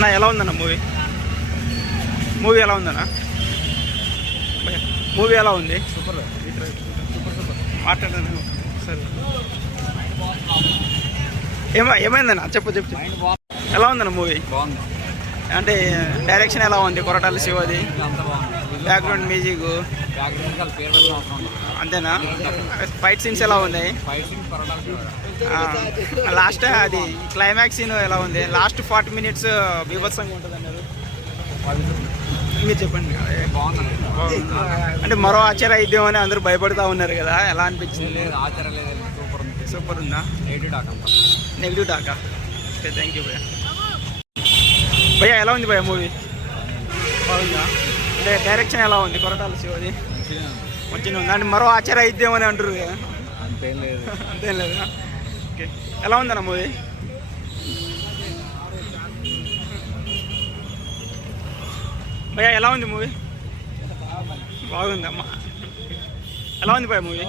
అన్న ఎలా ఉందన్న మూవీ ఎలా ఉందన్న? మూవీ ఎలా ఉంది? సూపర్ మాట్లాడాను సరే. ఏమైందన్న చెప్పు. ఎలా ఉందన్న మూవీ? బాగుంది. అంటే డైరెక్షన్ ఎలా ఉంది? కొరటాల శివది, బ్యాక్గ్రౌండ్ మ్యూజిక్ అంతేనా? ఫైట్ సీన్స్ ఎలా ఉన్నాయి? లాస్ట్ అది క్లైమాక్స్ సీన్ ఎలా ఉంది? లాస్ట్ 40 minutes బీభత్సంగా ఉంటుంది అన్నారు. మీరు చెప్పండి. అంటే మరో ఆచార అయిద్యం అని అందరూ భయపడుతూ ఉన్నారు కదా, ఎలా అనిపించింది? సూపర్ ఉందా? Negative taka? Okay, thank you భయ్యా. ఎలా ఉంది భయ్యా మూవీ? బాగుందా? అంటే డైరెక్షన్ ఎలా ఉంది? కొరటాల శివది మంచిగా ఉంది. అంటే మరో ఆచార అయిద్యం అని అంటారు కదా, అంతేం లేదా? ఓకే, ఎలా ఉందన్న మూవీ? భయ్యా ఎలా ఉంది మూవీ? బాగుందమ్మా. ఎలా ఉంది భయ్యా మూవీ?